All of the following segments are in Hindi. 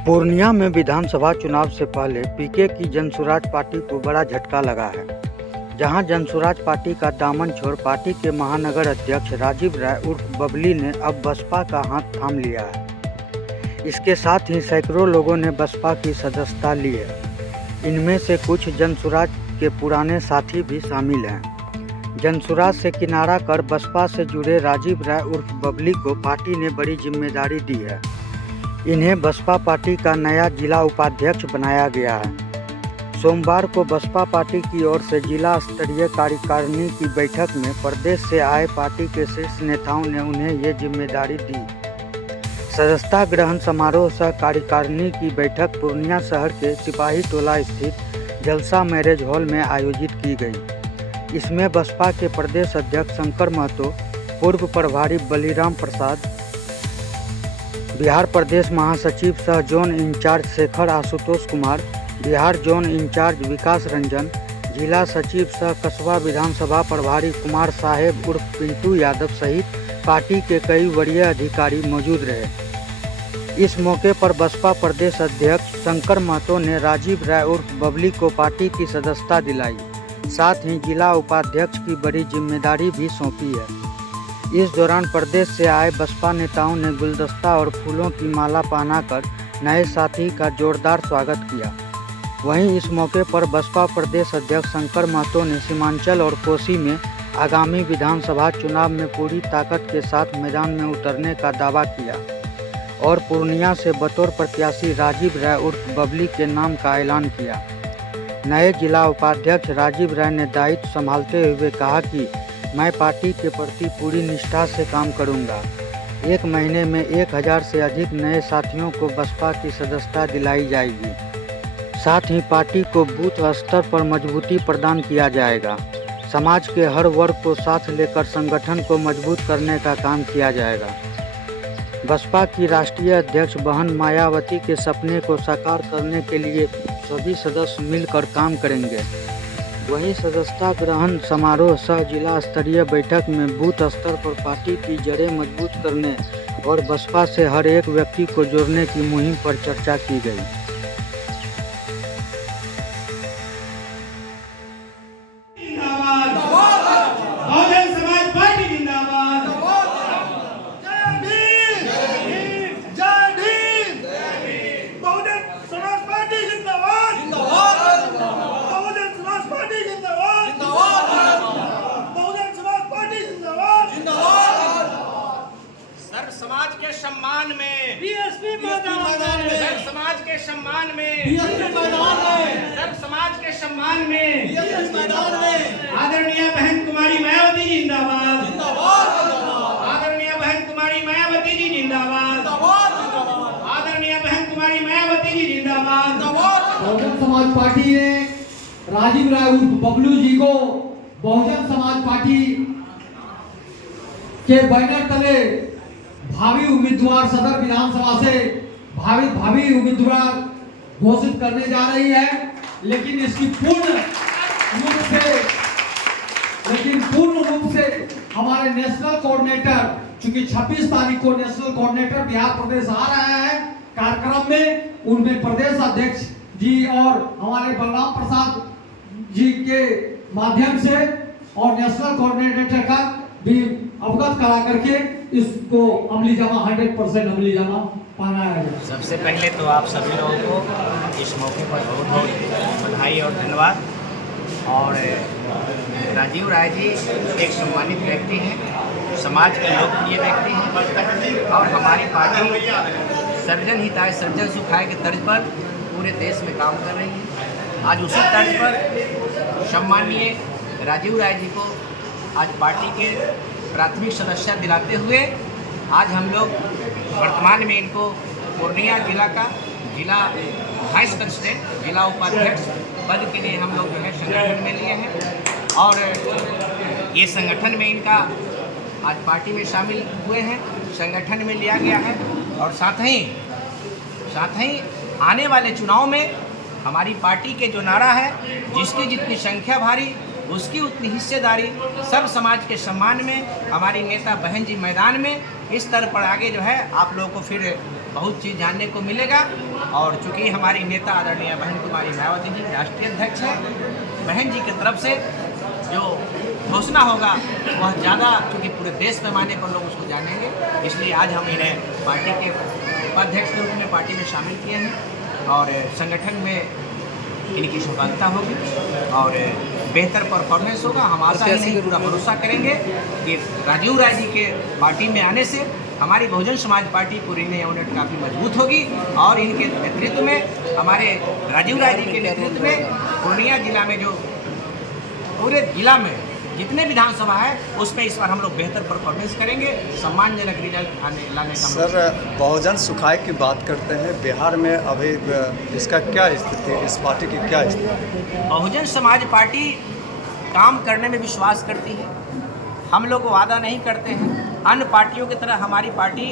पूर्णिया में विधानसभा चुनाव से पहले पीके की जनसुराज पार्टी को बड़ा झटका लगा है, जहां जनसुराज पार्टी का दामन छोड़ पार्टी के महानगर अध्यक्ष राजीव राय उर्फ बबली ने अब बसपा का हाथ थाम लिया है। इसके साथ ही सैकड़ों लोगों ने बसपा की सदस्यता ली है। इनमें से कुछ जनसुराज के पुराने साथी भी शामिल हैं। जनसुराज से किनारा कर बसपा से जुड़े राजीव राय उर्फ बबली को पार्टी ने बड़ी जिम्मेदारी दी है। इन्हें बसपा पार्टी का नया जिला उपाध्यक्ष बनाया गया है। सोमवार को बसपा पार्टी की ओर से जिला स्तरीय कार्यकारिणी की बैठक में प्रदेश से आए पार्टी के शीर्ष नेताओं ने उन्हें ये जिम्मेदारी दी। सदस्यता ग्रहण समारोह सह कार्यकारिणी की बैठक पूर्णिया शहर के सिपाही टोला स्थित जलसा मैरिज हॉल में आयोजित की गई। इसमें बसपा के प्रदेश अध्यक्ष शंकर महतो, पूर्व प्रभारी बलिराम प्रसाद, बिहार प्रदेश महासचिव सह zone in charge Shekhar Ashutosh Kumar, Bihar zone in charge Vikas Ranjan, जिला सचिव सह कस्बा विधानसभा प्रभारी कुमार साहेब उर्फ पिंटू यादव सहित पार्टी के कई वरीय अधिकारी मौजूद रहे। इस मौके पर बसपा प्रदेश अध्यक्ष शंकर महतो ने राजीव राय उर्फ बबली को पार्टी की सदस्यता दिलाई, साथ ही जिला उपाध्यक्ष की बड़ी जिम्मेदारी भी सौंपी है। इस दौरान प्रदेश से आए बसपा नेताओं ने गुलदस्ता और फूलों की माला पहनाकर नए साथी का जोरदार स्वागत किया। वहीं इस मौके पर बसपा प्रदेश अध्यक्ष शंकर महतो ने सीमांचल और कोसी में आगामी विधानसभा चुनाव में पूरी ताकत के साथ मैदान में उतरने का दावा किया और पूर्णिया से बतौर प्रत्याशी राजीव राय उर्फ बबली के नाम का ऐलान किया। नए जिला उपाध्यक्ष राजीव राय ने दायित्व संभालते हुए कहा कि मैं पार्टी के प्रति पूरी निष्ठा से काम करूंगा। 1 महीने में 1000 से अधिक नए साथियों को बसपा की सदस्यता दिलाई जाएगी। साथ ही पार्टी को बूथ स्तर पर मजबूती प्रदान किया जाएगा। समाज के हर वर्ग को साथ लेकर संगठन को मजबूत करने का काम किया जाएगा। बसपा की राष्ट्रीय अध्यक्ष बहन मायावती के सपने को साकार करने के लिए सभी सदस्य मिलकर काम करेंगे। वहीं सदस्यता ग्रहण समारोह सह जिला स्तरीय बैठक में बूथ स्तर पर पार्टी की जड़ें मजबूत करने और बसपा से हर एक व्यक्ति को जोड़ने की मुहिम पर चर्चा की गई। समाज के सम्मान में बीएसपी मैदान में, सर समाज के सम्मान में बीएसपी मैदान में, सर समाज के सम्मान में बीएसपी मैदान में आदरणीय बहन कुमारी मायावती जी जिंदाबाद, जिंदाबाद, आदरणीय बहन कुमारी मायावती जी जिंदाबाद, जिंदाबाद, आदरणीय बहन कुमारी मायावती जी जिंदाबाद। बहुजन समाज पार्टी ने राजीव राय उर्फ बबलू जी को बहुजन समाज पार्टी के बैनर तले भावी उम्मीदवार सदर विधानसभा से भावी उम्मीदवार घोषित करने जा रही है। लेकिन इसकी पूर्ण रूप से हमारे नेशनल कोऑर्डिनेटर, चूंकि 26 तारीख को नेशनल कोऑर्डिनेटर बिहार प्रदेश आ रहे हैं कार्यक्रम में, उनमें प्रदेश अध्यक्ष जी और हमारे बलराम प्रसाद जी के माध्यम से और नेशनल कोऑर्डिनेटर का भी अवगत करा करके इसको अमली जमा 100% अमली जमा पहनाया जाए। सबसे पहले तो आप सभी लोगों को इस मौके पर बहुत बहुत बधाई और धन्यवाद। और राजीव राय जी एक सम्मानित व्यक्ति हैं, समाज के लोकप्रिय व्यक्ति हैं और हमारी पार्टी सर्जन हिताय सर्जन सुखाय के तर्ज पर पूरे देश में काम कर रही है। आज उसी तर्ज पर सम्मानीय राजीव राय जी को आज पार्टी के प्राथमिक सदस्य दिलाते हुए आज हम लोग वर्तमान में इनको पूर्णिया जिला का जिला वाइस प्रेसिडेंट, जिला उपाध्यक्ष पद के लिए हम लोग जो है संगठन में लिए हैं। और ये संगठन में इनका आज पार्टी में शामिल हुए हैं, संगठन में लिया गया है। और साथ ही आने वाले चुनाव में हमारी पार्टी के जो नारा है, जिसकी जितनी संख्या भारी उसकी उतनी हिस्सेदारी, सब समाज के सम्मान में हमारी नेता बहन जी मैदान में इस स्तर पर आगे जो है आप लोगों को फिर बहुत चीज़ जानने को मिलेगा। और चूँकि हमारी नेता आदरणीय बहन कुमारी मायावती जी राष्ट्रीय अध्यक्ष हैं, बहन जी की तरफ से जो घोषणा होगा वह ज़्यादा, क्योंकि पूरे देश पैमाने पर लोग उसको जानेंगे, इसलिए आज हम इन्हें पार्टी के उपाध्यक्ष के रूप में पार्टी में शामिल किए हैं और संगठन में इनकी सफलता होगी और बेहतर परफॉर्मेंस होगा। हम आशा ही नहीं पूरा भरोसा करेंगे कि राजीव राय जी के पार्टी में आने से हमारी बहुजन समाज पार्टी पूर्णिया यूनिट काफ़ी मजबूत होगी और इनके नेतृत्व में, हमारे राजीव राय जी के नेतृत्व में पूर्णिया जिला में जो पूरे जिला में जितने विधानसभा है उसमें इस बार हम लोग बेहतर परफॉर्मेंस करेंगे, सम्मानजनक रिजल्ट लाने का। सर, बहुजन सुखाय की बात करते हैं, बिहार में अभी इसका क्या स्थिति है, इस पार्टी की क्या स्थिति है? बहुजन समाज पार्टी काम करने में विश्वास करती है। हम लोग वादा नहीं करते हैं, अन्य पार्टियों की तरह हमारी पार्टी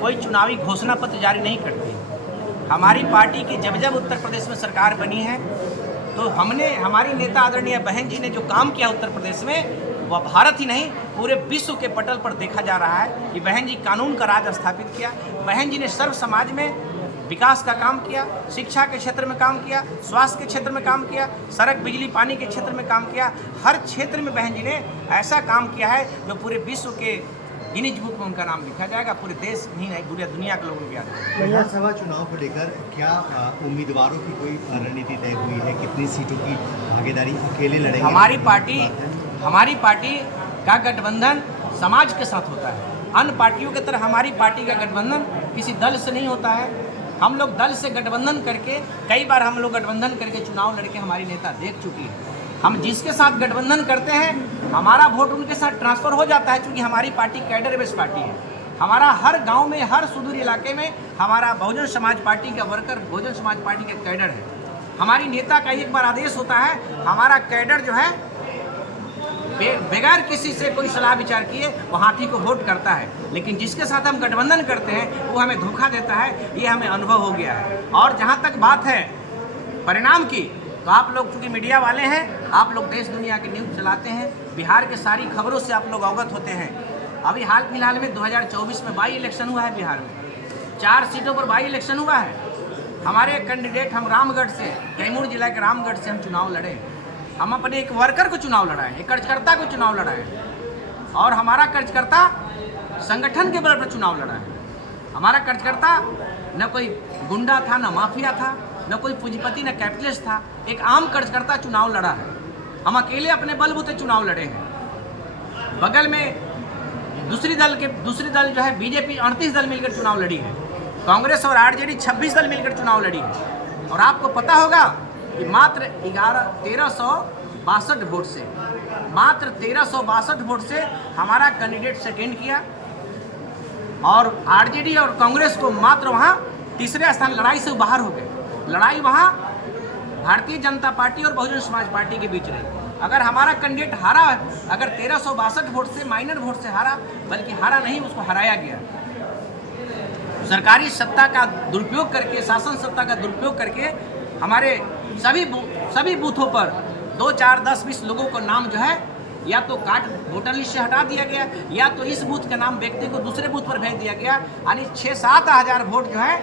कोई चुनावी घोषणा पत्र जारी नहीं करती। हमारी पार्टी की जब उत्तर प्रदेश में सरकार बनी है तो हमारी नेता आदरणीय बहन जी ने जो काम किया उत्तर प्रदेश में, वह भारत ही नहीं पूरे विश्व के पटल पर देखा जा रहा है कि बहन जी कानून का राज स्थापित किया। बहन जी ने सर्व समाज में विकास का काम किया, शिक्षा के क्षेत्र में काम किया, स्वास्थ्य के क्षेत्र में काम किया, सड़क बिजली पानी के क्षेत्र में काम किया। हर क्षेत्र में बहन जी ने ऐसा काम किया है जो पूरे विश्व के गिनीज बुक में उनका नाम लिखा जाएगा, पूरे देश ही नहीं पूरी दुनिया के लोगों को याद है। विधानसभा चुनाव को लेकर क्या उम्मीदवारों की कोई रणनीति तय हुई है? कितनी सीटों की भागीदारी अकेले लड़ेंगे? हमारी पार्टी का गठबंधन समाज के साथ होता है। अन्य पार्टियों की तरह हमारी पार्टी का गठबंधन किसी दल से नहीं होता है। हम लोग दल से गठबंधन करके, कई बार हम लोग गठबंधन करके चुनाव लड़के हमारी नेता देख चुकी है। हम जिसके साथ गठबंधन करते हैं हमारा वोट उनके साथ ट्रांसफ़र हो जाता है, क्योंकि हमारी पार्टी कैडर बेस्ड पार्टी है। हमारा हर गांव में, हर सुदूर इलाके में हमारा बहुजन समाज पार्टी का वर्कर बहुजन समाज पार्टी का कैडर है। हमारी नेता का एक बार आदेश होता है, हमारा कैडर जो है बगैर किसी से कोई सलाह विचार किए वो हाथी को वोट करता है। लेकिन जिसके साथ हम गठबंधन करते हैं वो हमें धोखा देता है, ये हमें अनुभव हो गया है। और जहाँ तक बात है परिणाम की, तो आप लोग चूँकि मीडिया वाले हैं, आप लोग देश दुनिया की न्यूज़ चलाते हैं, बिहार के सारी खबरों से आप लोग अवगत होते हैं। अभी हाल फिलहाल में 2024 में बाई इलेक्शन हुआ है बिहार में, 4 सीटों पर बाई इलेक्शन हुआ है। हमारे कैंडिडेट, हम रामगढ़ से, कैमूर जिला के रामगढ़ से हम चुनाव लड़े। हम अपने एक वर्कर को चुनाव लड़ाए, एक कार्यकर्ता को चुनाव लड़ाए और हमारा कार्यकर्ता संगठन के बल पर चुनाव लड़ा है। हमारा कार्यकर्ता न कोई गुंडा था, न माफिया था, न कोई पूंजीपति, न कैपिटलिस्ट था। एक आम कार्यकर्ता चुनाव लड़ा है। हम अकेले अपने बलबूते चुनाव लड़े हैं। बगल में दूसरी दल जो है बीजेपी 38 दल मिलकर चुनाव लड़ी है। कांग्रेस और आरजेडी 26 दल मिलकर चुनाव लड़ी है। और आपको पता होगा कि मात्र 1362 वोट से, मात्र 1362 वोट से हमारा कैंडिडेट सेकेंड किया और आरजेडी और कांग्रेस को मात्र वहाँ तीसरे स्थान, लड़ाई से बाहर हो गए। लड़ाई वहाँ भारतीय जनता पार्टी और बहुजन समाज पार्टी के बीच रही। अगर हमारा कैंडिडेट हारा, अगर 1362 वोट से, माइनर वोट से हारा, बल्कि हारा नहीं, उसको हराया गया। सरकारी सत्ता का दुरुपयोग करके, शासन सत्ता का दुरुपयोग करके हमारे सभी बूथों पर 2, 4, 10, 20 लोगों को नाम जो है या तो काट वोटर लिस्ट से हटा दिया गया, या तो इस बूथ के नाम व्यक्ति को दूसरे बूथ पर भेज दिया गया। यानी 6-7 हज़ार वोट जो है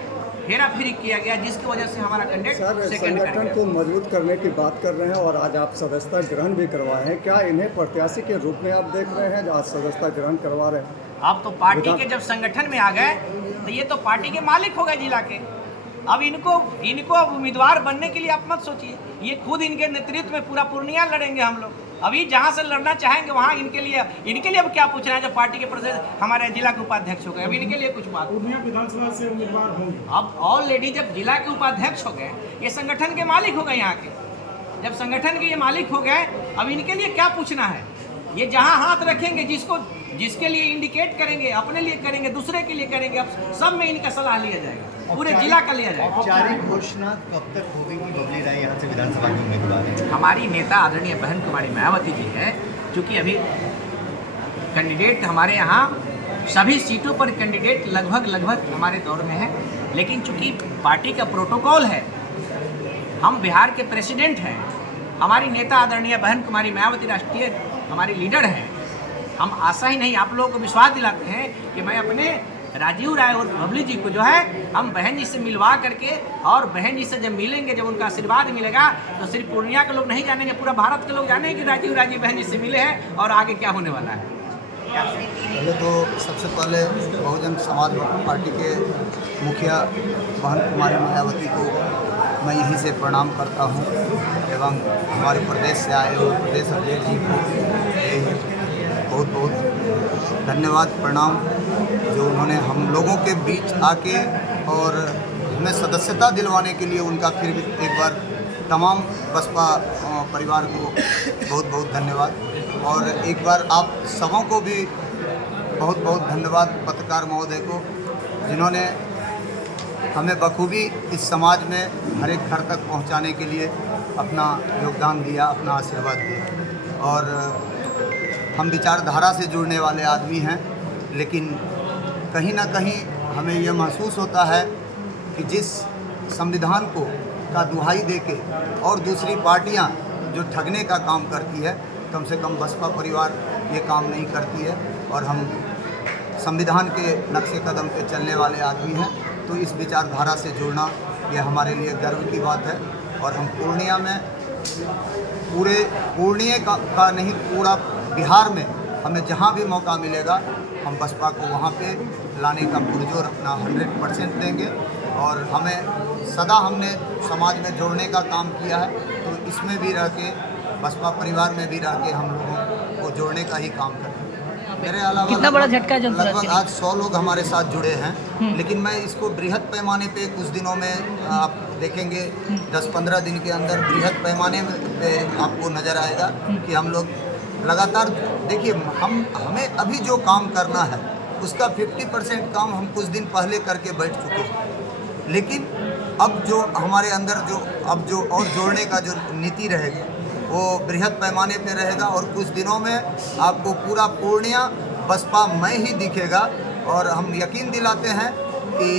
हेरा फेरी किया गया, जिसकी वजह से हमारा कैंडिडेट सेकंड कर गया। संगठन को मजबूत करने की बात कर रहे हैं और आज आप सदस्यता ग्रहण भी करवाए हैं। क्या इन्हें प्रत्याशी के रूप में आप देख रहे हैं आज सदस्यता ग्रहण करवा रहे हैं? अब तो पार्टी के जब संगठन में आ गए तो ये तो पार्टी के मालिक हो गए जिला के। अब इनको अब उम्मीदवार बनने के लिए आप मत सोचिए, ये खुद इनके नेतृत्व में पूरा पूर्णिया लड़ेंगे हम लोग। अभी जहाँ से लड़ना चाहेंगे वहाँ इनके लिए अब क्या पूछना है, जब पार्टी के प्रदेश हमारे जिला के उपाध्यक्ष हो गए, अब इनके लिए कुछ बात पूर्णिया विधानसभा से उम्मीदवार होंगे। अब ऑलरेडी जब जिला के उपाध्यक्ष हो गए, ये संगठन के मालिक हो गए यहाँ के। जब संगठन के ये मालिक हो गए, अब इनके लिए क्या पूछना है। ये जहाँ हाथ रखेंगे, जिसके लिए इंडिकेट करेंगे, अपने लिए करेंगे, दूसरे के लिए करेंगे, अब सब में इनका सलाह लिया जाएगा, पूरे जिला का लिया जाएगा। औपचारिक घोषणा कब तक होगी कि बबली राय यहाँ से विधानसभा के उम्मीदवार हैं? हमारी नेता आदरणीय बहन कुमारी मायावती जी है, क्योंकि अभी कैंडिडेट हमारे यहाँ सभी सीटों पर कैंडिडेट लगभग हमारे दौर में है। लेकिन चूंकि पार्टी का प्रोटोकॉल है, हम बिहार के प्रेसिडेंट हैं, हमारी नेता आदरणीय बहन कुमारी मायावती राष्ट्रीय हमारी लीडर हैं। हम आशा ही नहीं, आप लोगों को विश्वास दिलाते हैं कि मैं अपने राजीव राय और बबली जी को जो है हम बहन जी से मिलवा करके, और बहन जी से जब मिलेंगे, जब उनका आशीर्वाद मिलेगा, तो सिर्फ पूर्णिया के लोग नहीं जानेंगे, पूरा भारत के लोग जानेंगे कि राजीव राय जी बहन जी से मिले हैं और आगे क्या होने वाला है। पहले तो सबसे पहले बहुजन समाज पार्टी के मुखिया बहन कुमारी मायावती को मैं यहीं से प्रणाम करता हूं, एवं हमारे प्रदेश से आए हुए प्रदेश अध्यक्ष जी को बहुत बहुत धन्यवाद प्रणाम, जो उन्होंने हम लोगों के बीच आके और हमें सदस्यता दिलवाने के लिए उनका फिर एक बार तमाम बसपा परिवार को बहुत बहुत धन्यवाद। और एक बार आप सबों को भी बहुत बहुत धन्यवाद, पत्रकार महोदय को, जिन्होंने हमें बखूबी इस समाज में हर एक घर तक पहुंचाने के लिए अपना योगदान दिया, अपना आशीर्वाद दिया। और हम विचारधारा से जुड़ने वाले आदमी हैं, लेकिन कहीं ना कहीं हमें यह महसूस होता है कि जिस संविधान को का दुहाई देके और दूसरी पार्टियां जो ठगने का काम करती है, कम से कम बसपा परिवार ये काम नहीं करती है। और हम संविधान के नक्शे कदम पे चलने वाले आदमी हैं, तो इस विचारधारा से जुड़ना ये हमारे लिए गर्व की बात है। और हम पूर्णिया में पूरे पूर्णिया का नहीं, पूरा बिहार में हमें जहाँ भी मौका मिलेगा हम बसपा को वहाँ पे लाने का पुरजोर अपना 100% देंगे। और हमें सदा हमने समाज में जोड़ने का काम किया है, तो इसमें भी रह के, बसपा परिवार में भी रह के हम लोगों को जोड़ने का ही काम करेंगे। मेरे अलावा कितना बड़ा झटका है लगभग आज 100 लोग हमारे साथ जुड़े हैं, लेकिन मैं इसको बृहद पैमाने पे कुछ दिनों में आप देखेंगे 10-15 दिन के अंदर बृहद पैमाने पे आपको नज़र आएगा कि हम लोग लगातार, देखिए हमें अभी जो काम करना है उसका 50% काम हम कुछ दिन पहले करके बैठ चुके हैं, लेकिन अब जो हमारे अंदर जो और जोड़ने का जो नीति रहेगी वो बृहद पैमाने पे रहेगा। और कुछ दिनों में आपको पूरा पूर्णिया बसपा में ही दिखेगा। और हम यकीन दिलाते हैं कि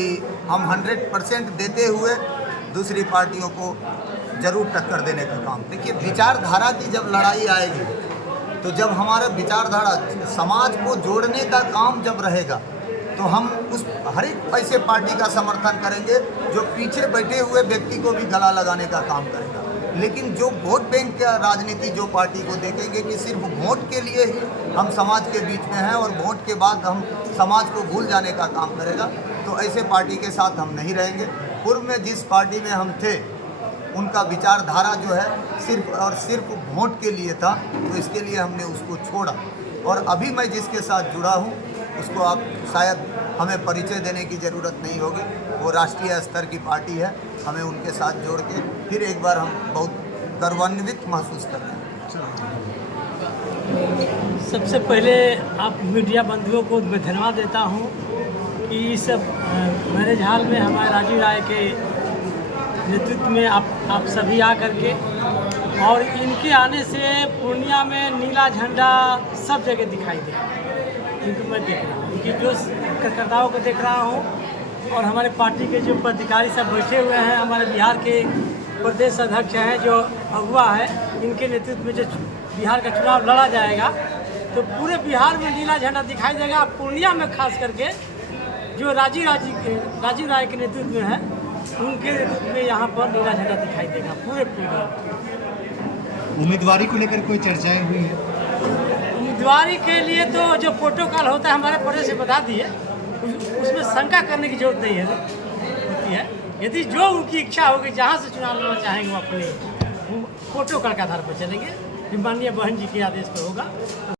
हम 100% देते हुए दूसरी पार्टियों को ज़रूर टक्कर देने का काम। देखिए, विचारधारा की जब लड़ाई आएगी, तो जब हमारा विचारधारा समाज को जोड़ने का काम जब रहेगा, तो हम उस हर एक ऐसे पार्टी का समर्थन करेंगे जो पीछे बैठे हुए व्यक्ति को भी गला लगाने का काम करेगा। लेकिन जो वोट बैंक का राजनीति जो पार्टी को देखेंगे कि सिर्फ वोट के लिए ही हम समाज के बीच में हैं और वोट के बाद हम समाज को भूल जाने का काम करेगा, तो ऐसे पार्टी के साथ हम नहीं रहेंगे। पूर्व में जिस पार्टी में हम थे, उनका विचारधारा जो है सिर्फ और सिर्फ वोट के लिए था, तो इसके लिए हमने उसको छोड़ा। और अभी मैं जिसके साथ जुड़ा हूँ उसको आप शायद हमें परिचय देने की ज़रूरत नहीं होगी, वो राष्ट्रीय स्तर की पार्टी है। हमें उनके साथ जोड़ के फिर एक बार हम बहुत गर्वान्वित महसूस कर रहे हैं। सबसे पहले आप मीडिया बंधुओं को मैं धन्यवाद देता हूँ कि इस मैरिज हॉल में हमारे राजीव राय के नेतृत्व में आप सभी आ करके, और इनके आने से पूर्णिया में नीला झंडा सब जगह दिखाई दे, इनको मैं देख रहा हूँ, इनकी जो कार्यकर्ताओं को देख रहा हूँ, और हमारे पार्टी के जो पदाधिकारी सब बैठे हुए हैं, हमारे बिहार के प्रदेश अध्यक्ष हैं जो अगुआ है, इनके नेतृत्व में जो बिहार का चुनाव लड़ा जाएगा, तो पूरे बिहार में नीला झंडा दिखाई देगा। पूर्णिया में खास करके जो राजीव राय के नेतृत्व में है, उनके नेतृत्व में यहाँ पर नीला झंडा दिखाई देगा पूरे पूर्णिया। उम्मीदवारी को लेकर कोई चर्चाएं हुई हैं? उम्मीदवारी के लिए तो जो प्रोटोकॉल होता है हमारे प्रदेश से बता दिए, उसमें शंका करने की जरूरत नहीं होती है। यदि जो उनकी इच्छा होगी, जहाँ से चुनाव लड़ना चाहेंगे, वो अपने प्रोटोकॉल के आधार पर चलेंगे, माननीय बहन जी के आदेश पर होगा।